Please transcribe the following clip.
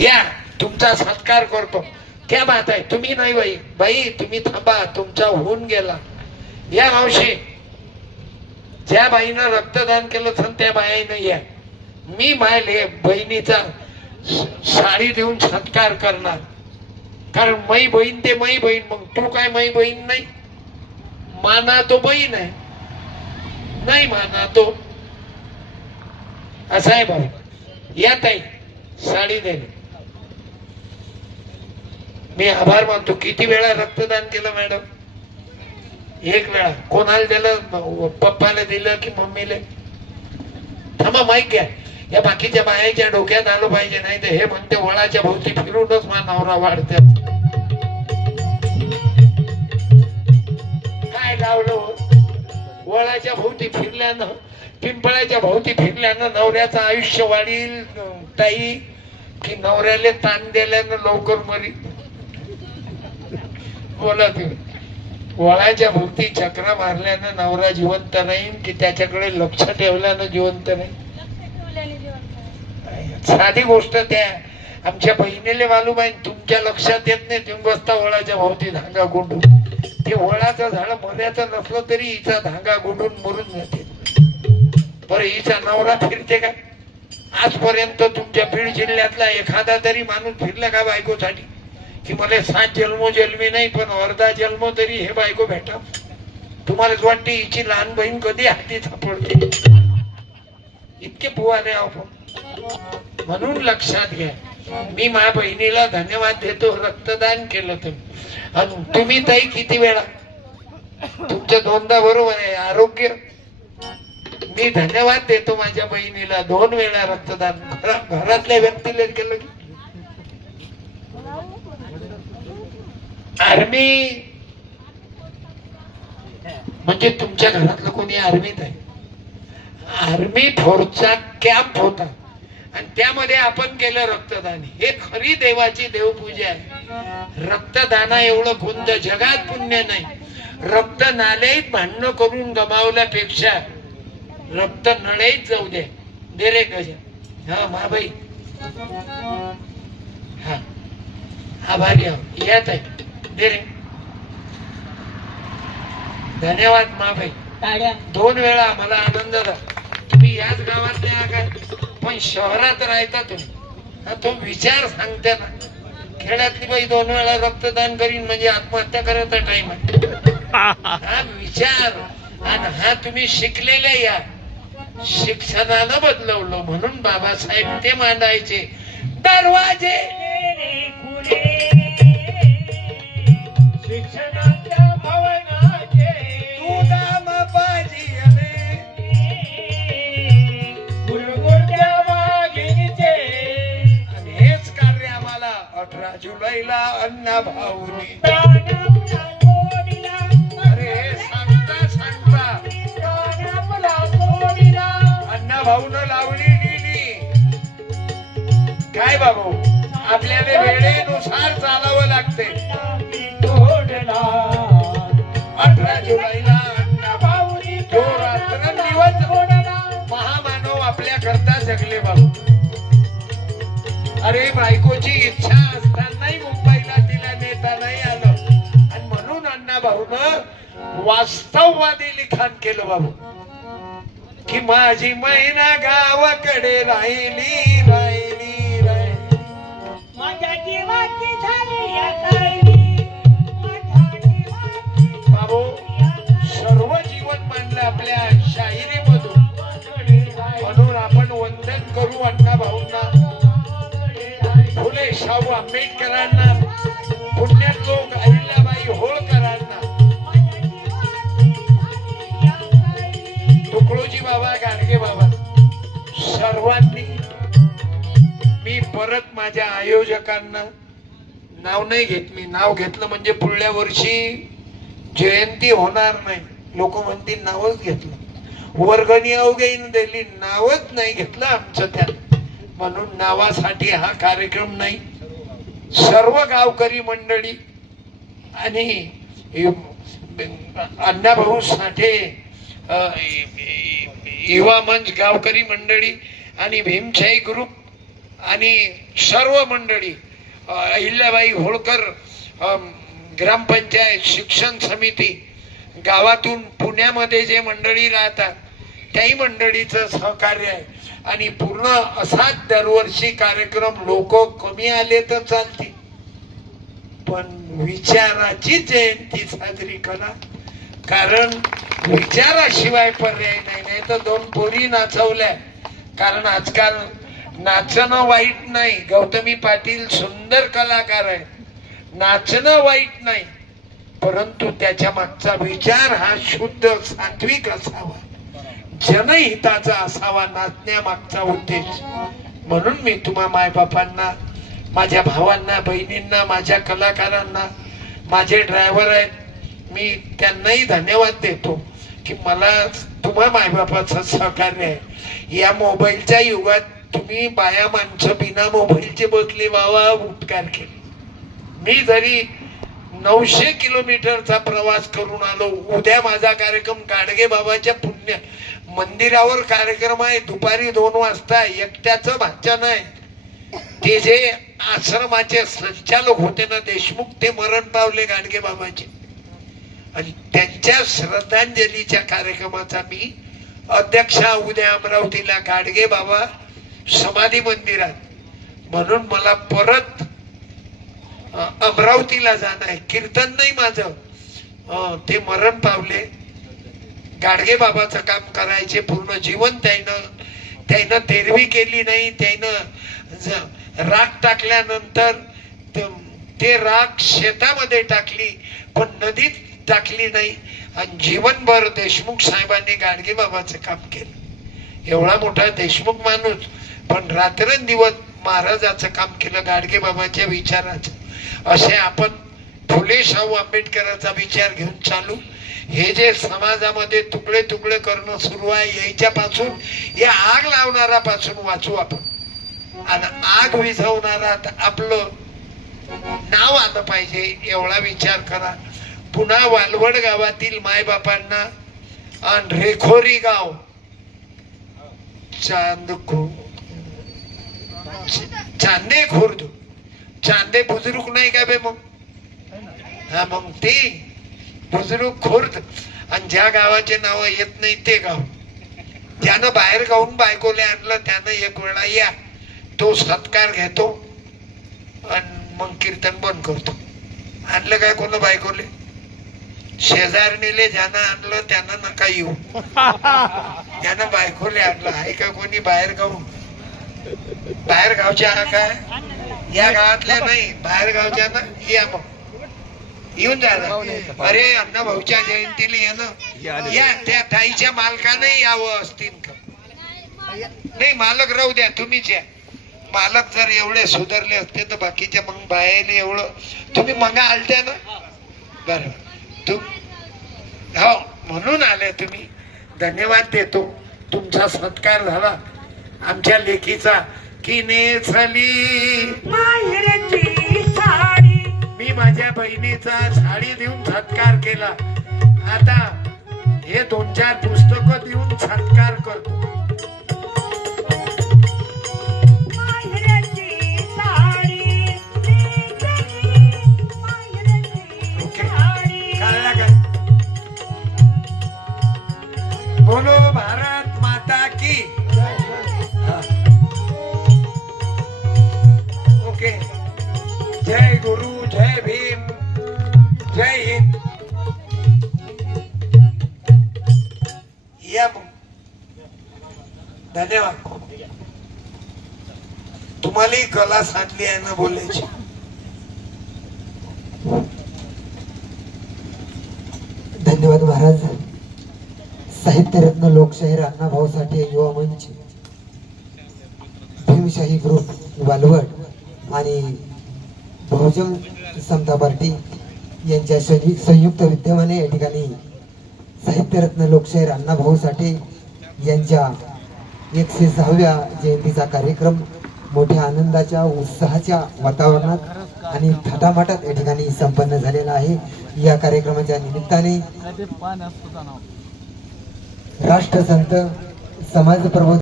या तुमचा सत्कार करतो. क्या बात आहे. तुम्ही नाही बाई, बाई तुम्ही थांबा, तुमचा होऊन गेला. या मावशी, ज्या बाईनं रक्तदान केलं तर त्या बाईनं या. मी मायले बहिणीचा साडी देऊन सत्कार करणार, कारण मै बहीण ते मै बहीण. मग तू काय मै बहीण नाही? माना तो बहीण आहे, नाही माना तो असं आहे बाबा. या ताई साडी देणे. मी आभार मानतो. किती वेळा रक्तदान केलं मॅडम? एक वेळा. कोणाला दिलं? पप्पाला दिलं की मम्मीला? थांबा माईक घ्या. या बाकीच्या बायाच्या डोक्यात आलं पाहिजे, नाही तर हे म्हणते वळाच्या भोवती फिरूनच मा नवरा वाढते. काय लावलं? वळाच्या भोवती फिरल्यानं, पिंपळाच्या भोवती फिरल्यानं नवऱ्याचं आयुष्य वाढील ताई, की नवऱ्याला ताण दिल्यानं लवकर मरी? बोला तुम्ही. वळाच्या भोवती चक्र मारल्यानं नवरा जिवंत नाही, की त्याच्याकडे लक्ष ठेवल्यानं जिवंत नाही? साधी गोष्ट. त्या आमच्या बहिणीला मालूम आहे, तुमच्या लक्षात येत नाही. तुम्ही बसता वळाच्या भोवती धागा गुंडून. ते वळाचं झाड मऱ्याचं नसलं तरी हिचा धागा गुंडून मरून जाते. बरं हिचा नवरा फिरते का? आजपर्यंत तुमच्या बीड जिल्ह्यातला एखादा तरी माणूस फिरला का बायकोसाठी, की मला 7 जन्मोजन्मी नाही पण अर्धा जन्म तरी हे बायको भेटा? तुम्हालाच वाटते हिची लहान बहीण कधी हाती सापडते? इतके बुवाने आपण. म्हणून लक्षात घ्या, मी माझ्या बहिणीला धन्यवाद देतो. रक्तदान केलं तुम्ही. आणि तुम्ही ताई किती वेळा? तुमचं 2दा बरोबर आहे. आरोग्य. मी धन्यवाद देतो माझ्या बहिणीला. 2 वेळा रक्तदान घरातल्या व्यक्तीला केलं. की आर्मी म्हणजे तुमच्या घरातलं कोणी आर्मीत आहे? आर्मी फोर्सचा कॅम्प होता आणि त्यामध्ये आपण केलं रक्तदान. हे खरी देवाची देवपूजा आहे. रक्तदाना एवढं कोणतं जगात पुण्य नाही. रक्त नाल्यात भांडणं करून गमावल्यापेक्षा रक्त नळीत जाऊ दे. दे रे गजा. हा महाबाई, हा आभारी आहो. यात आहे. दे रे. धन्यवाद महाबाई. 2 वेळा मला आनंद झाला. तुम्ही याच गावात नाही काय, पण शहरात राहता तुम्ही. तो विचार सांगते ना, खेड्यातली बाई 2 वेळा रक्तदान करीन म्हणजे आत्महत्या करायचा टाइम आहे. हा विचार. आणि हा तुम्ही शिकलेले. या शिक्षणानं बदलवलं. म्हणून बाबासाहेब ते मांडायचे, दरवाजे शिक्षणाच्या भवनाचे तू दाम पाजी गुरुगुरच्या वाघिणीचे. आणि हेच कार्य आम्हाला 18 जुलैला अण्णा भाऊनी. अरे सांगता सांगता अण्णा भाऊनं लावली लिहिली. काय बाबू, आपल्याला वेळेनुसार चालावं लागते. 18 जुलैला अण्णा भाऊनी तो रात्रंदिवस महामानव आपल्या करता जगले बाबू. अरे बायकोची इच्छा असतानाही मुंबईला तिला नेता नाही आलं, आणि म्हणून अण्णा भाऊनं वास्तववादी लिखाण केलं बाबू, की माझी मैना गावाकडे राहिली राहिली राहिली, माझ्या जीवाची झाली बाबू. सर्व जीवन मानलं आपल्या शाहिरीमधून. म्हणून आपण वंदन करू अण्णा भाऊंना, फुले शाहू आंबेडकरांना, पुण्यश्लोक अहिल्याबाई होळकरांना, तुकडोजी बाबा, गाडगे बाबा, सर्वांनी. मी परत माझ्या आयोजकांना नाव नाही घेत. मी नाव घेतलं म्हणजे पुढल्या वर्षी जयंती होणार नाही. लोक म्हणतील नावच घेतलं. वर्गणी अवघेन दिली, नावच नाही घेतलं आमचं त्यात. म्हणून नावासाठी हा कार्यक्रम नाही. सर्व गावकरी मंडळी आणि अण्णाभाऊ साठे युवा मंच गावकरी मंडळी आणि भीमशाही ग्रुप आणि सर्व मंडळी, अहिल्याबाई होळकर ग्रामपंचायत, शिक्षण समिती, गावातून पुण्यामध्ये जे मंडळी राहतात त्याही मंडळीचं सहकार्य आहे. आणि पूर्ण असाच दरवर्षी कार्यक्रम, लोक कमी आले तर चालतील पण विचाराची जयंती साजरी करा, कारण विचाराशिवाय पर्याय नाही. नाही तर दोन पोरी नाचवल्या, कारण आजकाल नाचणं वाईट नाही, गौतमी पाटील सुंदर कलाकार आहे, नाचणं वाईट नाही, परंतु त्याच्या मागचा विचार हा शुद्ध सात्विक असावा, जनहिताचा असावा, नाचण्यामागचा उद्देश. म्हणून मी तुम्हा मायबापांना, माझ्या भावांना, बहिणींना, माझ्या कलाकारांना, माझे ड्रायव्हर आहेत, मी त्यांनाही धन्यवाद देतो की मला तुम्हा मायबापाचं सहकार्य आहे. या मोबाईलच्या युगात तुम्ही बाया माणसं बिना मोबाईलचे बसले, वावा उपकार केले. मी जरी 900 किलोमीटरचा प्रवास करून आलो, उद्या माझा कार्यक्रम गाडगे बाबाच्या पुण्य मंदिरावर कार्यक्रम आहे, दुपारी 2 वाजता. एकट्याचं भाषण आहे. ते जे आश्रमाचे संचालक होते ना देशमुख, ते मरण पावले गाडगे बाबाचे, आणि त्यांच्या श्रद्धांजलीच्या कार्यक्रमाचा मी अध्यक्ष उद्या अमरावतीला गाडगे बाबा समाधी मंदिरात. म्हणून मला परत अमरावतीला जाणं आहे. कीर्तन नाही माझं, ते मरण पावले. गाडगे बाबाचं काम करायचे पूर्ण जीवन त्यानं तेरवी केली नाही. त्यानं राख टाकल्यानंतर ते राख शेतामध्ये टाकली पण नदीत टाकली नाही, आणि जीवनभर देशमुख साहेबांनी गाडगे बाबाचं काम केलं. एवढा मोठा देशमुख माणूस पण रात्रंदिवस महाराजाचं काम केलं, गाडगे बाबाच्या विचाराचं. असे आपण फुले शाहू आंबेडकरांचा विचार घेऊन चालू. हे जे समाजामध्ये तुकडे तुकडे करणं सुरू आहे, याच्यापासून, या आग लावणारा पासून वाचू आपण. आणि आग विझवणारा आपलं नाव आलं पाहिजे एवढा विचार करा. पुन्हा वालवड गावातील मायबापांना आणि रेखोरी गाव, चांदे खुर्द, चांदे बुजुर्ग नाही का बे मग, हा मग ते बुजुर्ग खुर्द. आणि ज्या गावाचे नाव येत नाही ते गाव, ज्यानं बाहेर गावून बायकोले आणलं त्यानं एक वेळा या, तो सत्कार घेतो आणि मग कीर्तन बंद करतो. आणलं काय कोण बायकोले, शेजारणीले ज्यानं आणलं त्यानं नका येऊ, त्यानं बायकोले आणलं. आहे का कोणी बाहेर गावून, बाहेर गावच्या? हा काय या गावातल्या नाही, बाहेर गावच्या ना या, मग येऊन जा. अरे अण्णा भाऊच्या जयंतीला ये ना, या. त्या ताईच्या मालकाने यावं असतील का? नाही, मालक राहू द्या, तुम्हीच या. मालक जर एवढे सुधारले असते तर बाकीच्या मग बाहेर एवढं तुम्ही मंगा आलत्या ना, बरं हो म्हणून आले तुम्ही. धन्यवाद देतो, तुमचा सत्कार झाला. आमच्या लेखीचा की नेसली माहेरची साडी, मी माझ्या बहिणीचा साडी देऊन सत्कार केला. आता हे 2-4 पुस्तकं देऊन सत्कार करतो. बोलो भारत माता की. ओके, जय गुरु, जय भीम, जय हिंद. या धन्यवाद. तुम्हाला कला सांगली आहे ना बोलायची. धन्यवाद महाराज. साहित्यरत्न लोकशाहीर अण्णाभाऊ साठे युवा मंच, भीमशाही ग्रुप वालवड आणि बहुजन समता पार्टी यांच्या संयुक्त विद्यमाने या ठिकाणी साहित्यरत्न लोकशाहीर अण्णाभाऊ साठे यांच्या 106व्या जयंतीचा कार्यक्रम मोठ्या आनंदाच्या उत्साहाच्या वातावरणात आणि थाटामाटात या ठिकाणी संपन्न झालेला आहे. या कार्यक्रमाच्या निमित्ताने राष्ट्रसंत समाज प्रबोधक